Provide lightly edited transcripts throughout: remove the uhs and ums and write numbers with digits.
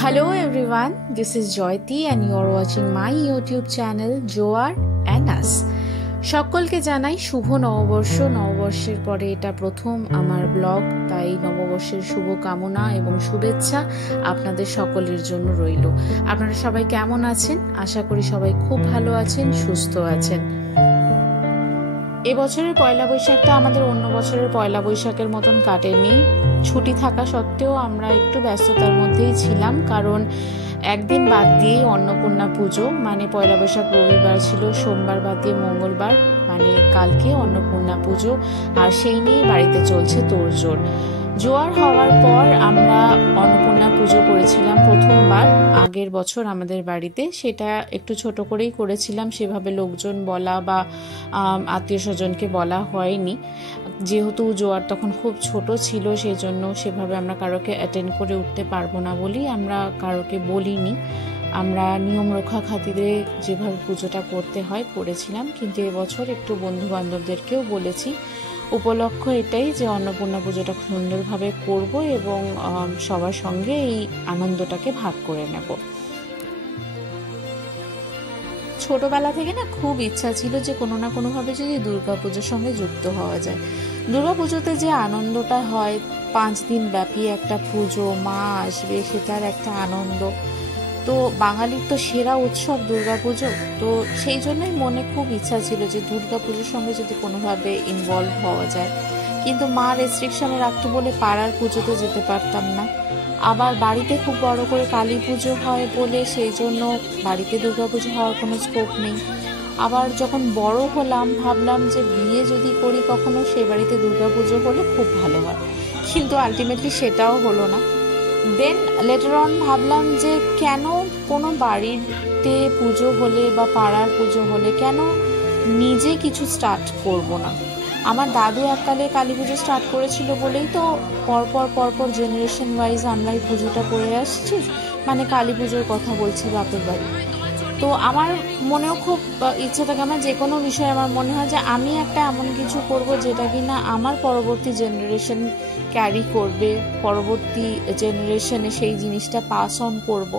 Hello everyone, this is Joyati and you are watching my YouTube channel Joar and Us. সকলকে জানাই শুভ নববর্ষ। নববর্ষের পরে এটা প্রথম আমার ব্লগ, তাই নববর্ষের শুভ কামনা এবং শুভেচ্ছা আপনাদের সকলের জন্য রইল। আপনারা সবাই কেমন আছেন? আশা করি সবাই খুব ভালো আছেন, সুস্থ আছেন। এবছরের পয়লা বৈশাখটা আমাদের অন্য বছরের পয়লা বৈশাখের মতন কাটেনি। ছুটি থাকা সত্ত্বেও আমরা একটু ব্যস্ততার মধ্যেই ছিলাম, কারণ একদিন বাদ দিয়ে অন্নপূর্ণা পুজো, মানে পয়লা বৈশাখ রবিবার ছিল, সোমবার বাদ দিয়ে মঙ্গলবার মানে কালকে অন্নপূর্ণা পুজো, আর সেই নিয়ে বাড়িতে চলছে তোড়জোড়। জোয়ার হওয়ার পর আমরা অন্নপূর্ণা পুজো করেছিলাম প্রথমবার আগের বছর আমাদের বাড়িতে। সেটা একটু ছোট করেই করেছিলাম, সেভাবে লোকজন বলা বা আত্মীয় স্বজনকে বলা হয়নি, যেহেতু জোয়ার তখন খুব ছোট ছিল, সেই জন্য সেভাবে আমরা কারোকে অ্যাটেন্ড করে উঠতে পারবো না বলেই আমরা কারোকে বলিনি। আমরা নিয়ম রক্ষা খাতিরে যেভাবে পুজোটা করতে হয় করেছিলাম, কিন্তু এবছর একটু বন্ধু বান্ধবদেরকেও বলেছি। উপলক্ষ এটাই যে অন্নপূর্ণা পুজোটা সুন্দরভাবে করব এবং সবার সঙ্গে এই আনন্দটাকে ভাগ করে নেব। ছোটবেলা থেকে না খুব ইচ্ছা ছিল যে কোনো না কোনোভাবে যদি দুর্গাপুজোর সঙ্গে যুক্ত হওয়া যায়। দুর্গাপুজোতে যে আনন্দটা হয়, 5 দিন ব্যাপী একটা পুজো, মা আসবে, সেটার একটা আনন্দ। তো বাঙালির তো সেরা উৎসব দুর্গাপুজো, তো সেই জন্যই মনে খুব ইচ্ছা ছিল যে দুর্গাপুজোর সঙ্গে যদি কোনোভাবে ইনভলভ হওয়া যায়। কিন্তু মা রেস্ট্রিকশনে রাখতো বলে পাড়ার পুজোতে যেতে পারতাম না। আবার বাড়িতে খুব বড় করে কালী পুজো হয় বলে সেই জন্য বাড়িতে দুর্গাপুজো হওয়ার কোনো স্কোপ নেই। আবার যখন বড় হলাম ভাবলাম যে বিয়ে যদি করি কখনো, সে বাড়িতে দুর্গাপুজো হলে খুব ভালো হয়, কিন্তু আলটিমেটলি সেটাও হলো না। দেন লেটার অন ভাবলাম যে কেন কোনো বাড়িতে পুজো হলে বা পাড়ার পুজো হলে কেন নিজে কিছু স্টার্ট করব না। আমার দাদু এককালে কালী পুজো স্টার্ট করেছিল বলেই তো পরপর জেনারেশন ওয়াইজ আমরা এই পুজোটা করে আসছি, মানে কালী পুজোর কথা বলছি বাপের বাড়ি। তো আমার মনেও খুব ইচ্ছা থাকে, আমার যে কোনো বিষয়ে আমার মনে হয় যে আমি একটা এমন কিছু করব যেটা কিনা আমার পরবর্তী জেনারেশন ক্যারি করবে, পরবর্তী জেনারেশনে সেই জিনিসটা পাস অন করব।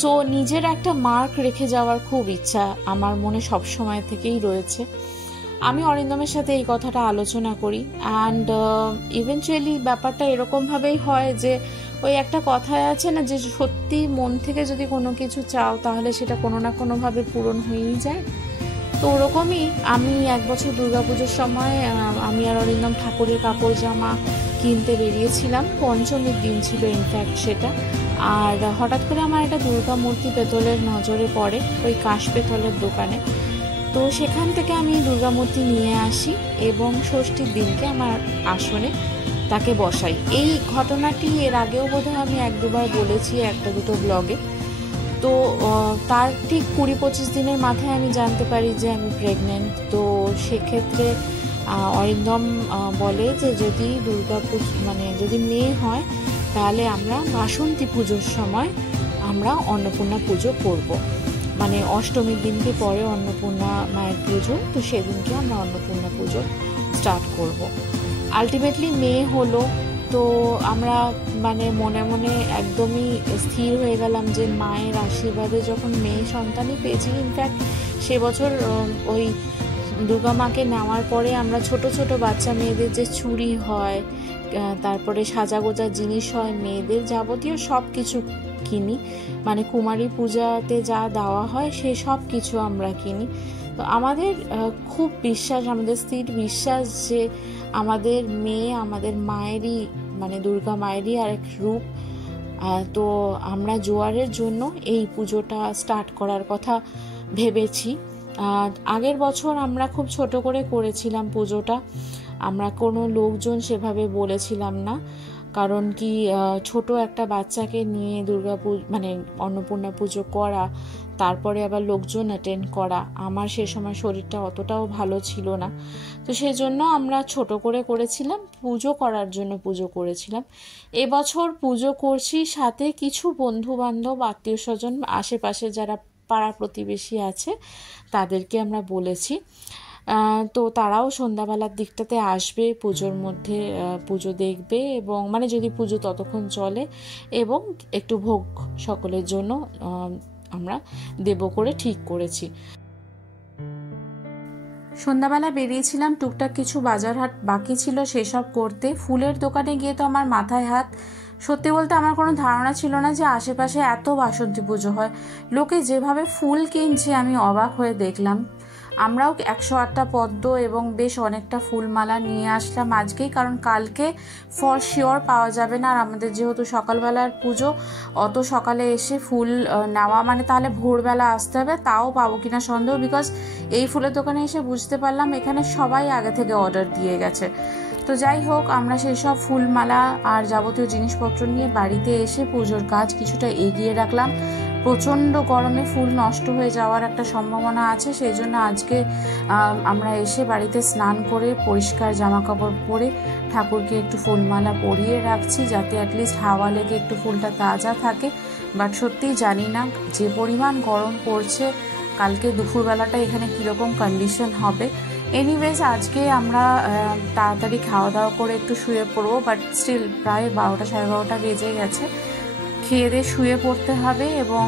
সো নিজের একটা মার্ক রেখে যাওয়ার খুব ইচ্ছা আমার মনে সব সময় থেকেই রয়েছে। আমি অরিন্দমের সাথে এই কথাটা আলোচনা করি, অ্যান্ড ইভেনচুয়ালি ব্যাপারটা এরকমভাবেই হয় যে ওই একটা কথায় আছে না, যে সত্যি মন থেকে যদি কোনো কিছু চাও তাহলে সেটা কোনো না কোনোভাবে পূরণ হয়েই যায়। তো ওরকমই আমি এক বছর দুর্গাপুজোর সময় আমি আর অরিন্দম ঠাকুরের কাপড় জামা কিনতে বেরিয়েছিলাম। পঞ্চমীর দিন ছিল ইনফ্যাক্ট সেটা। আর হঠাৎ করে আমার একটা দুর্গা মূর্তি পেতলের নজরে পড়ে ওই কাঁস পেতলের দোকানে। তো সেখান থেকে আমি দুর্গা মূর্তি নিয়ে আসি এবং ষষ্ঠীর দিনকে আমার আসনে তাকে বসাই। এই ঘটনাটি এর আগেও বোধহয় আমি 1-2বার বলেছি একটা দুটো ব্লগে। তো তার ঠিক 20-25 দিনের মাথায় আমি জানতে পারি যে আমি প্রেগনেন্ট। তো সেক্ষেত্রে অরিন্দম বলে যে যদি যদি মেয়ে হয় তাহলে আমরা বাসন্তী পুজোর সময় আমরা অন্নপূর্ণা পুজো করব। মানে অষ্টমীর দিনকে পরে অন্নপূর্ণা মায়ের পুজো, তো সেদিনকে আমরা অন্নপূর্ণা পুজো স্টার্ট করব। আলটিমেটলি মেয়ে হলো। তো আমরা মানে মনে মনে একদমই স্থির হয়ে গেলাম যে মায়ের আশীর্বাদে যখন মেয়ে সন্তানই পেয়েছি। ইনফ্যাক্ট সে বছর ওই দুর্গা মাকে নেওয়ার পরে আমরা ছোট ছোট বাচ্চা মেয়েদের যে চুড়ি হয়, তারপরে সাজাগোজার জিনিস হয়, মেয়েদের যাবতীয় সব কিছু কিনি, মানে কুমারী পূজাতে যা দেওয়া হয় সে সব কিছু আমরা কিনি। তো আমাদের খুব বিশ্বাস, আমাদের স্থির বিশ্বাস যে আমাদের মেয়ে আমাদের মায়েরই, মানে দুর্গা মায়েরই আরেক রূপ। তো আমরা জোয়ারের জন্য এই পুজোটা স্টার্ট করার কথা ভেবেছি। আগের বছর আমরা খুব ছোট করে করেছিলাম পুজোটা, আমরা কোনো লোকজন সেভাবে বলেছিলাম না, কারণ কি ছোট একটা বাচ্চাকে নিয়ে মানে অন্নপূর্ণা পুজো করা, তারপরে আবার লোকজন অ্যাটেন্ড করা, আমার সে সময় শরীরটা অতটাও ভালো ছিল না। তো সেই জন্য আমরা ছোট করে করেছিলাম, পুজো করার জন্য পুজো করেছিলাম। এবছর পুজো করছি, সাথে কিছু বন্ধু বান্ধব আত্মীয় স্বজন আশেপাশে যারা পাড়া প্রতিবেশী আছে তাদেরকে আমরা বলেছি। তো তারাও সন্ধ্যাবেলার দিকটাতে আসবে, পুজোর মধ্যে পুজো দেখবে, এবং মানে যদি পুজো ততক্ষণ চলে, এবং একটু ভোগ সকলের জন্য আমরা দেব করে ঠিক করেছি। সন্ধ্যাবেলা বেরিয়েছিলাম, টুকটাক কিছু বাজার হাট বাকি ছিল সেসব করতে। ফুলের দোকানে গিয়ে তো আমার মাথায় হাত। সত্যি বলতে আমার কোনো ধারণা ছিল না যে আশেপাশে এত বাসন্তী পুজো হয়। লোকে যেভাবে ফুল কিনছে আমি অবাক হয়ে দেখলাম। আমরাও 108টা পদ্ম এবং বেশ অনেকটা ফুলমালা নিয়ে আসলাম আজকেই, কারণ কালকে ফর শিওর পাওয়া যাবে না। আর আমাদের যেহেতু সকালবেলার পুজো, অত সকালে এসে ফুল নেওয়া মানে তাহলে ভোরবেলা আসতে হবে, তাও পাবো কিনা সন্দেহ। বিকজ এই ফুলের দোকানে এসে বুঝতে পারলাম এখানে সবাই আগে থেকে অর্ডার দিয়ে গেছে। তো যাই হোক, আমরা সেই সব ফুলমালা আর যাবতীয় জিনিসপত্র নিয়ে বাড়িতে এসে পুজোর কাজ কিছুটা এগিয়ে রাখলাম। প্রচণ্ড গরমে ফুল নষ্ট হয়ে যাওয়ার একটা সম্ভাবনা আছে, সেই জন্য আজকে আমরা এসে বাড়িতে স্নান করে পরিষ্কার জামা কাপড় পরে ঠাকুরকে একটু ফুলমালা পরিয়ে রাখছি, যাতে অ্যাটলিস্ট হাওয়া লেগে একটু ফুলটা তাজা থাকে। বাট সত্যিই জানি না যে পরিমাণ গরম পড়ছে, কালকে দুপুরবেলাটা এখানে কীরকম কন্ডিশন হবে। এনিওয়েজ আজকে আমরা তাড়াতাড়ি খাওয়া দাওয়া করে একটু শুয়ে পড়বো, বাট স্টিল প্রায় 12টা 12:30 বেজে গেছে। খেয়ে দিয়ে শুয়ে পড়তে হবে এবং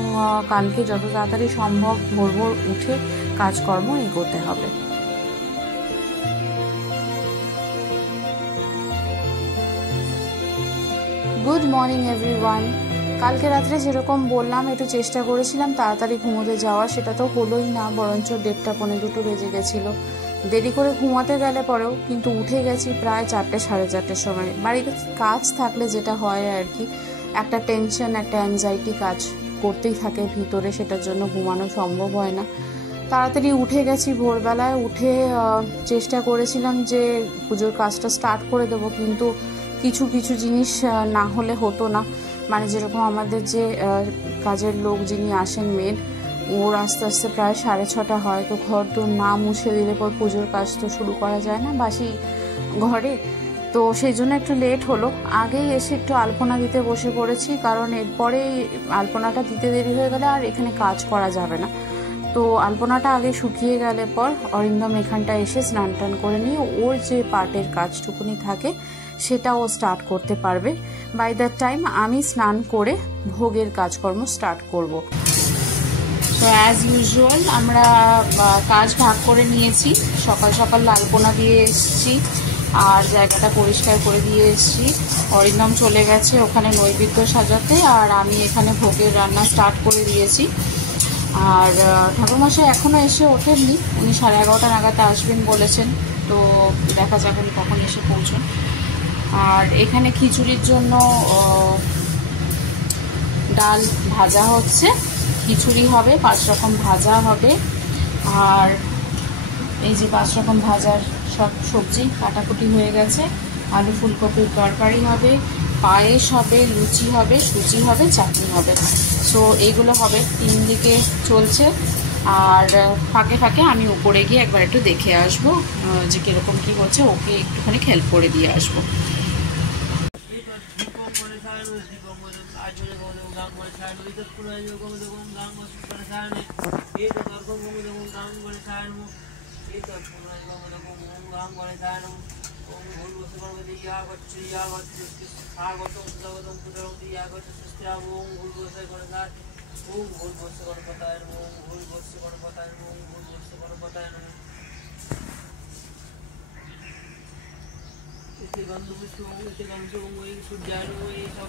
কালকে যত তাড়াতাড়ি সম্ভব ভোর ভোর উঠে কাজকর্ম এগোতে হবে। Good morning everyone. কালকে রাত্রে যেরকম বললাম একটু চেষ্টা করেছিলাম তাড়াতাড়ি ঘুমোতে যাওয়া, সেটা তো হলোই না, বরঞ্চ 1:30 পৌনে 2 বেজে গেছিলো। দেরি করে ঘুমাতে গেলে পরেও কিন্তু উঠে গেছি প্রায় 4টে 4:30 সময়। বাড়িতে কাজ থাকলে যেটা হয় আর কি, একটা টেনশন, একটা অ্যাংজাইটি কাজ করতেই থাকে ভিতরে, সেটার জন্য ঘুমানো সম্ভব হয় না। তাড়াতাড়ি উঠে গেছি ভোরবেলায়। উঠে চেষ্টা করেছিলাম যে পুজোর কাজটা স্টার্ট করে দেবো, কিন্তু কিছু কিছু জিনিস না হলে হতো না। মানে যেরকম আমাদের যে কাজের লোক যিনি আসেন মেড, ওর আস্তে আস্তে প্রায় 6:30 হয়। তো ঘর তো না মুছে দিলে পর পুজোর কাজ তো শুরু করা যায় না বাসি ঘরে। তো সেই জন্য একটু লেট হলো। আগেই এসে একটু আলপনা দিতে বসে পড়েছি, কারণ এরপরে আলপনাটা দিতে দেরি হয়ে গেলে আর এখানে কাজ করা যাবে না। তো আলপনাটা আগে শুকিয়ে গেলে পর অরিন্দম এখানটা এসে স্নান টান করে নিয়ে ওর যে পার্টের কাজটুকুনি থাকে সেটা ও স্টার্ট করতে পারবে। বাই দ্যাট টাইম আমি স্নান করে ভোগের কাজকর্ম স্টার্ট করব। তো অ্যাজ ইউজুয়াল আমরা কাজ ভাগ করে নিয়েছি। সকাল সকাল আলপনা দিয়ে এসেছি আর জায়গাটা পরিষ্কার করে দিয়ে এসেছি। অরিন্দম চলে গেছে ওখানে নৈবেদ্য সাজাতে, আর আমি এখানে ভোগের রান্না স্টার্ট করে দিয়েছি। আর ঠাকুরমশাই এখনও এসে ওঠেননি, উনি 11:30 নাগাদ আসবেন বলেছেন। তো দেখা যাক উনি কখন এসে পৌঁছন। আর এখানে খিচুড়ির জন্য ডাল ভাজা হচ্ছে, খিচুড়ি হবে, 5 রকম ভাজা হবে। আর এই যে 5 রকম ভাজার সব সবজি কাটাকুটি হয়ে গেছে। আলু ফুলকপির তরকারি হবে, পায়েস হবে, লুচি হবে, সুজি হবে, চাটনি হবে। সো এইগুলো হবে, 3 দিকে চলছে। আর ফাঁকে ফাঁকে আমি উপরে গিয়ে একবার একটু দেখে আসবো যে কীরকম কী হচ্ছে, ওকে একটুখানি হেল্প করে দিয়ে আসবো।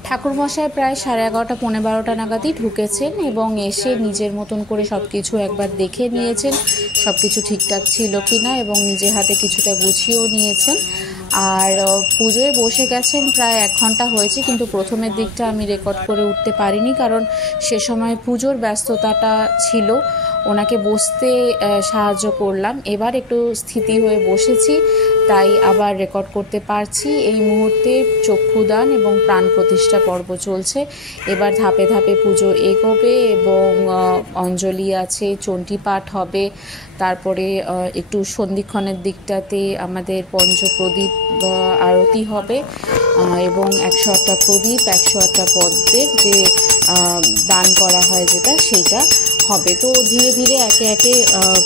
ঠাকুরমশাই প্রায় 11:30 পৌনে 12টা নাগাদই ঢুকেছেন এবং এসে নিজের মতন করে সব কিছু একবার দেখে নিয়েছেন, সব কিছু ঠিকঠাক ছিল কি না, এবং নিজের হাতে কিছুটা গুছিয়েও নিয়েছেন। আর পুজোয় বসে গেছেন প্রায় 1 ঘন্টা হয়েছে, কিন্তু প্রথমের দিকটা আমি রেকর্ড করে উঠতে পারিনি, কারণ সে সময় পুজোর ব্যস্ততাটা ছিল। ওনাকে বসতে সাহায্য করলাম, এবার একটু স্থিতি হয়ে বসেছি, তাই আবার রেকর্ড করতে পারছি। এই মুহূর্তে চক্ষুদান এবং প্রাণ প্রতিষ্ঠা পর্ব চলছে। এবার ধাপে ধাপে পুজো এগোবে এবং অঞ্জলি আছে, চণ্ডী পাঠ হবে, তারপরে একটু সন্ধিক্ষণের দিকটাতে আমাদের পঞ্চপ্রদীপ আরতি হবে এবং 108টা প্রদীপ, 108টা পদ্মের যে দান করা হয় যেটা, সেইটা হবে। তো ধীরে ধীরে একে একে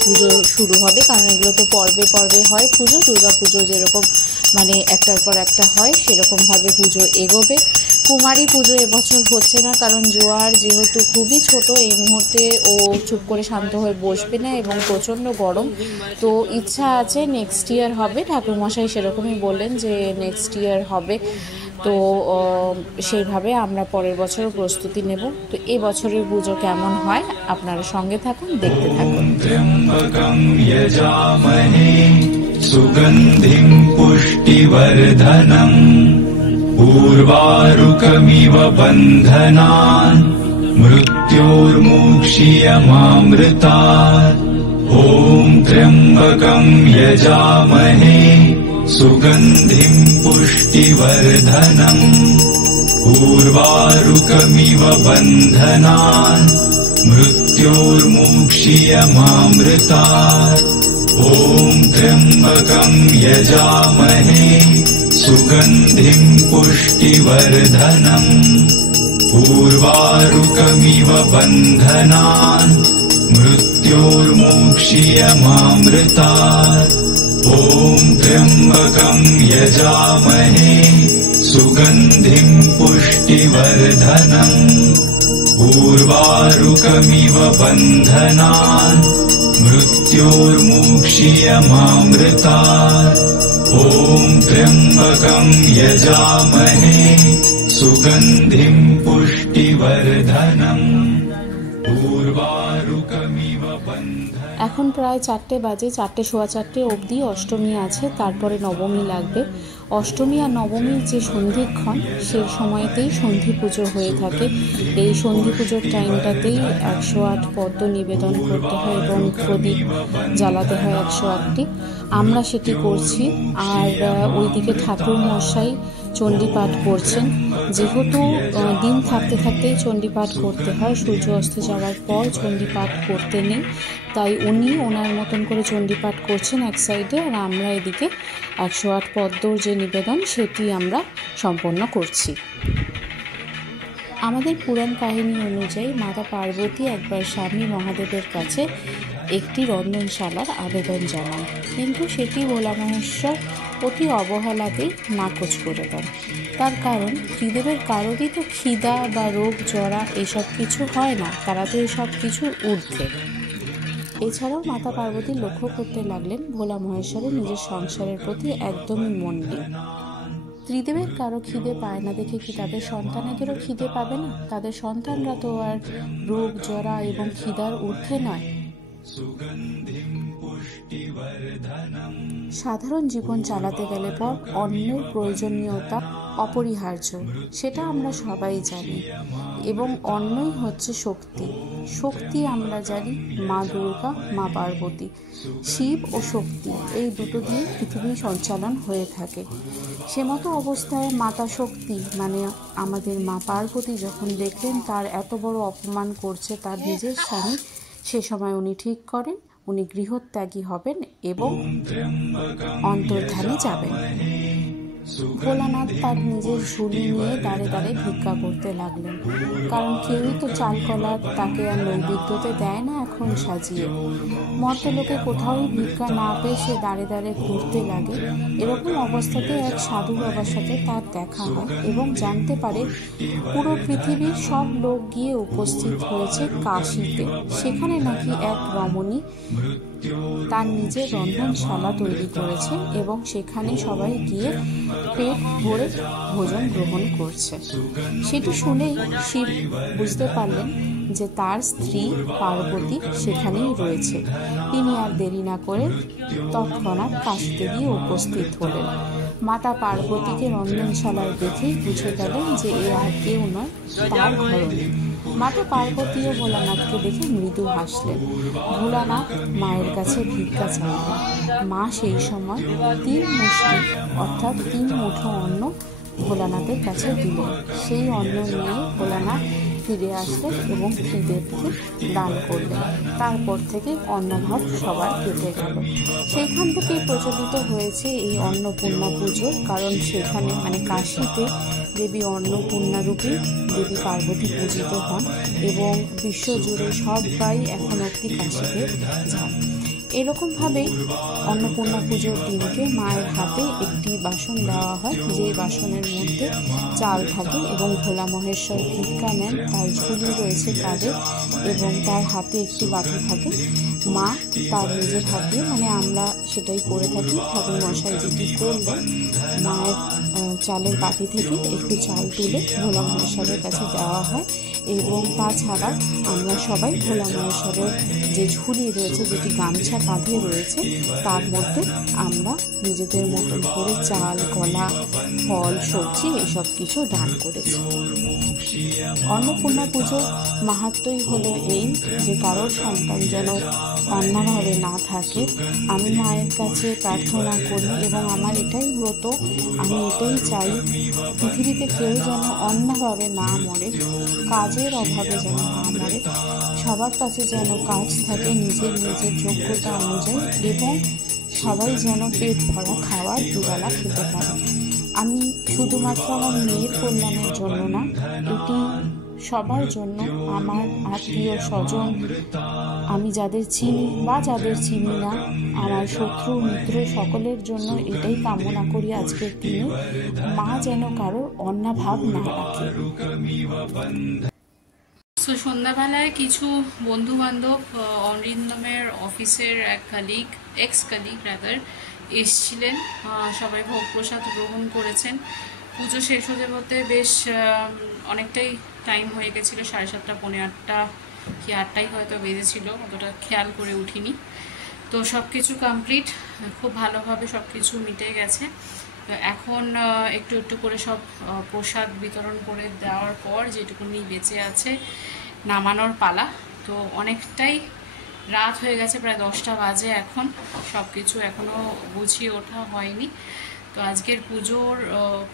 পুজো শুরু হবে, কারণ এগুলো তো পর্বে পর্বে হয় পুজো। দুর্গা পুজো যেরকম মানে একটার পর একটা হয়, সেরকমভাবে পুজো এগোবে। কুমারী পুজো এবছর হচ্ছে না, কারণ জোয়ার যেহেতু খুবই ছোট, এই মুহূর্তে ও চুপ করে শান্ত হয়ে বসবে না এবং প্রচণ্ড গরম। তো ইচ্ছা আছে নেক্সট ইয়ার হবে, ঠাকুরমশাই সেরকমই বললেন যে নেক্সট ইয়ার হবে। তো সেইভাবে আমরা পরের বছরও প্রস্তুতি নেব। তো এই বছরের পুজো কেমন হয় আপনারা সঙ্গে থাকুন, দেখতে থাকুন। ত্র্যম্বকং যজামহে সুগন্ধিং পুষ্টিবর্ধনং উর্বারুকমিব বন্ধনান মৃত্যুর্মুক্ষীয়মামৃতাৎ। ওম ত্র্যম্বকং যজামহে সুগন্ধিং পুষ্টিবর্ধনং উর্বারুকমিব বন্ধনান মৃত্যুর্মুক্ষীয়মামৃতাৎ। ওম ত্র্যম্বকং যজামহে সুগন্ধিং পুষ্টিবর্ধনং উর্বারুকমিব বন্ধনান মৃত্যুর্মুক্ষীয়মামৃতাৎ। ওম ত্র্যম্বকং যজামহে সুগন্ধিং পুষ্টিবর্ধনং উর্বারুকমিব বন্ধনান মৃত্যুর্মুক্ষীয়মামৃতাৎ। ওম ত্র্যম্বকং যজামহে সুগন্ধিং পুষ্টিবর্ধনং উর্বারুকমিব বন্ধনান। এখন প্রায় 4টে বাজে, 4টে সোয়া 4টে অবধি অষ্টমী আছে, তারপরে নবমী লাগবে। অষ্টমী আর নবমীর যে সন্ধিক্ষণ, সেই সময়তেই সন্ধি পুজো হয়ে থাকে। এই সন্ধি পুজোর টাইমটাতেই 108 পদ্ম নিবেদন করতে হয় এবং প্রদীপ জ্বালাতে হয় 108টি। আমরা সেটি করছি। আর ওইদিকে ঠাকুর মশাই চণ্ডীপাঠ করছেন। যেহেতু দিন থাকতে থাকতেই চণ্ডীপাঠ করতে হয়, সূর্য অস্ত যাওয়ার পর চণ্ডীপাঠ করতে নেই, তাই উনি ওনার মতন করে চণ্ডীপাঠ করছেন এক সাইডে, আর আমরা এদিকে 108 পদ্মর যে নিবেদন সেটি আমরা সম্পন্ন করছি। আমাদের পুরাণ কাহিনী অনুযায়ী মাতা পার্বতী একবার স্বামী মহাদেবের কাছে একটি রন্ধনশালার আবেদন জানান, কিন্তু সেটি ভোলা মহেশ্বর অতি অবহেলাতেই নাকচ করে দেন। তার কারণ ত্রিদেবের কারোরই তো খিদা বা রোগ জরা এসব কিছু হয় না, তারা তো এসব কিছুর ঊর্ধ্বে। এছাড়াও মাতা পার্বতী লক্ষ্য করতে লাগলেন ভোলা মহেশ্বরের নিজের সংসারের প্রতি একদমই মন নেই। ত্রিদেবের কারো খিদে পায় না দেখে কি তাদের সন্তানেদেরও খিদে পাবে না? তাদের সন্তানরা তো আর রোগ জরা এবং খিদার ঊর্ধ্বে নয়। সাধারণ জীবন চালাতে গেলে পর অন্নের প্রয়োজনীয়তা অপরিহার্য, সেটা আমরা সবাই জানি। এবং অন্নই হচ্ছে শক্তি। শক্তি আমরা জানি মা দুর্গা, মা পার্বতী, শিব ও শক্তি, এই দুটো দিয়ে পৃথিবী সঞ্চালন হয়ে থাকে। সে মতো অবস্থায় মাতা শক্তি মানে আমাদের মা পার্বতী যখন দেখলেন তার এত বড় অপমান করছে তার নিজের স্বামী, সে সময় উনি ঠিক করেন উনি গৃহত্যাগী হবেন এবং অন্তর্ধানে যাবেন। ভোলানাথ তার নিজের ঝুলি নিয়ে দাঁড়ে দাঁড়ে ভিক্ষা করতে লাগলেন, কারণ কেউই তো চাল কলা তাকে আর নৈবেদ্যতে দেয় না এখন সাজিয়ে। মর্তলোকে কোথাও ভিক্ষা না পেয়ে সে দাঁড়ে দাঁড়ে ঘুরতে লাগে। এরকম অবস্থাতে এক সাধু বাবার সাথে তার দেখা হয় এবং জানতে পারে পুরো পৃথিবীর সব লোক গিয়ে উপস্থিত হয়েছে কাশীতে। সেখানে নাকি এক রমণী তার নিজের রন্ধনশালা তৈরি করেছে এবং সেখানে সবাই গিয়ে পেট ভরে ভোজন গ্রহণ করছে। সেটি শুনেই শিব বুঝতে পারলেন যে তার স্ত্রী পার্বতী সেখানেই রয়েছে। তিনি আর দেরি না করে তৎক্ষণাৎ কাশীতে গিয়ে উপস্থিত হলেন। মাতা পার্বতীকে রন্ধনশালায় দেখেই বুঝে গেলেন যে এ আর কেউ নয়, তার ঘরণী। মাতা পার্বতীও ভোলানাথকে দেখে মৃদু হাসলেন। ভোলানাথ মায়ের কাছে ভিক্ষা চাইলেন। মা সেই সময় 3 মুষ্টি অর্থাৎ 3 মুঠো অন্ন ভোলানাথের কাছে দিলেন। সেই অন্ন নিয়ে ভোলানাথ ফিরে আসলেন এবং ত্রিদেবকে দান করলেন। তারপর থেকে অন্নভাগ সবার কেটে গেল। সেইখান থেকেই প্রচলিত হয়েছে এই অন্নপূর্ণা পুজো, কারণ সেখানে মানে কাশীতে দেবী অন্নপূর্ণারূপী দেবী পার্বতী পূজিত হন এবং বিশ্বজুড়ে সবাই এখন অব্দি কাশীতে যান। এরকমভাবেই অন্নপূর্ণা পুজোর দিনকে মায়ের হাতে একটি বাসন দেওয়া হয়, যে বাসনের মধ্যে চাল থাকে এবং ভোলা মহেশ্বর ভিক্ষা নেন, তার ঝুলি রয়েছে কাঁধে এবং তার হাতে একটি বাটি থাকে। মা তার নিজের হাতে, মানে আমরা সেটাই করে থাকি, ঠাকুর মশাই যেটি করলেন, মায়ের চালের বাটি থেকে একটু চাল তুলে ভোলা মহেশ্বরের কাছে দেওয়া হয় এবং তাছাড়া আমরা সবাই ভোলা মহেশ্বরের যে ঝুলি রয়েছে, যেটি গামছা কাঁধে রয়েছে, তার মধ্যে আমরা নিজেদের মতন করে চাল, কলা, ফল, সবজি এসব কিছু দান করেছি। অন্নপূর্ণা পুজোর মাহাত্ম্যই হলো এই যে কারোর সন্তান যেন অন্যভাবে না থাকে। আমি মায়ের কাছে প্রার্থনা করি এবং আমার এটাই ব্রত, আমি এটাই চাই, পৃথিবীতে কেউ যেন অন্যভাবে না মরে, কাজের অভাবে যেন না মরে, সবার কাছে যেন কাজ থাকে নিজের নিজের যোগ্যতা অনুযায়ী এবং সবাই যেন পেট ভরা খাবার দুবেলা খেতে পারে। আমি শুধুমাত্র আমার মেয়ের কল্যাণের জন্য না, এটি সবার জন্য, আমার আত্মীয় স্বজন, আমি যাদের চিনি বা যাদের চিনি না, আমার শত্রু মিত্র সকলের জন্য এটাই কামনা করি আজকের দিনে, মা যেন কারোর অন্যভাব না রাখে। তো সন্ধ্যাবেলায় কিছু বন্ধু বান্ধব অরিন্দমের অফিসের এক কালিগ, এক্স কালিগ রাদার, এসছিলেন। সবাই ভোগ প্রসাদ গ্রহণ করেছেন। পুজো শেষ হতে হতে বেশ অনেকটাই টাইম হয়ে গেছিলো, 7:30 পৌনে 8টা কি 8টাই হয়তো বেজেছিল, অতটা খেয়াল করে উঠিনি। তো সব কিছু কমপ্লিট, খুব ভালোভাবে সব কিছু মিটে গেছে। এখন একটু একটু করে সব প্রসাদ বিতরণ করে দেওয়ার পর যেটুকুনি বেঁচে আছে নামানোর পালা। তো অনেকটাই রাত হয়ে গেছে, প্রায় 10টা বাজে এখন, সব কিছু এখনও গুছিয়ে ওঠা হয়নি। তো আজকের পুজোর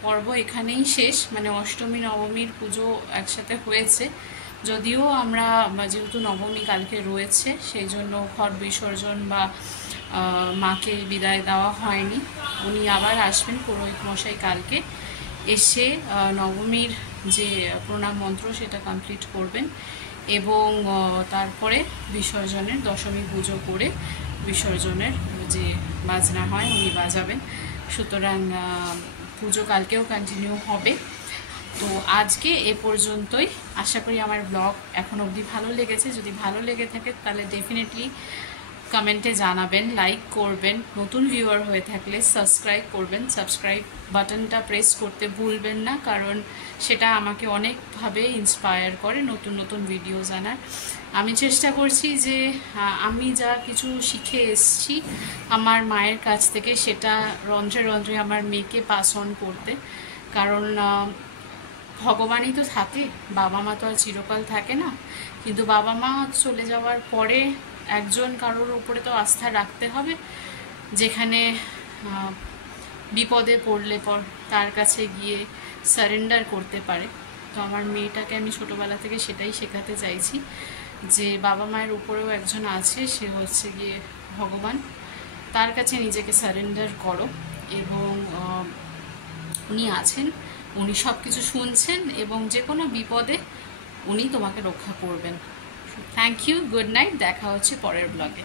পর্ব এখানেই শেষ, মানে অষ্টমী নবমীর পুজো একসাথে হয়েছে। যদিও আমরা যেহেতু নবমী কালকে রয়েছে সেই জন্য ঘট বিসর্জন বা মাকে বিদায় দেওয়া হয়নি। উনি আবার আসবেন পুরোহিত মশাই কালকে, এসে নবমীর যে প্রণাম মন্ত্র সেটা কমপ্লিট করবেন এবং তারপরে বিসর্জনের দশমী পুজো করে বিসর্জনের যে বাজনা হয় উনি বাজাবেন। সুতরাং পুজো কালকেও কন্টিনিউ হবে। তো আজকে এ পর্যন্তই। আশা করি আমার ব্লগ এখন অবধি ভালো লেগেছে। যদি ভালো লেগে থাকে তাহলে ডেফিনেটলি কমেন্টে জানাবেন, লাইক করবেন, নতুন ভিউয়ার হয়ে থাকলে সাবস্ক্রাইব করবেন। সাবস্ক্রাইব বাটনটা প্রেস করতে ভুলবেন না, কারণ সেটা আমাকে অনেকভাবে ইন্সপায়ার করে নতুন নতুন ভিডিও জানার। আমি চেষ্টা করছি যে আমি যা কিছু শিখে এসেছি আমার মায়ের কাছ থেকে সেটা রন্ধ্রে রন্ধ্রে আমার মেয়েকে পাস অন করতে, কারণ ভগবানই তো থাকে, বাবা মা তো আর চিরকাল থাকে না। কিন্তু বাবা মা চলে যাওয়ার পরে একজন কারোর উপরে তো আস্থা রাখতে হবে, যেখানে বিপদে পড়লে পর তার কাছে গিয়ে সারেন্ডার করতে পারে। তো আমার মেয়েটাকে আমি ছোটোবেলা থেকে সেটাই শেখাতে চাইছি যে বাবা মায়ের উপরেও একজন আছে, সে হচ্ছে গিয়ে ভগবান, তার কাছে নিজেকে সারেন্ডার করো এবং উনি আছেন, উনি সব কিছু শুনছেন এবং যে কোনো বিপদে উনি তোমাকে রক্ষা করবেন। থ্যাংক ইউ, গুড নাইট, দেখা হচ্ছে পরের ব্লগে।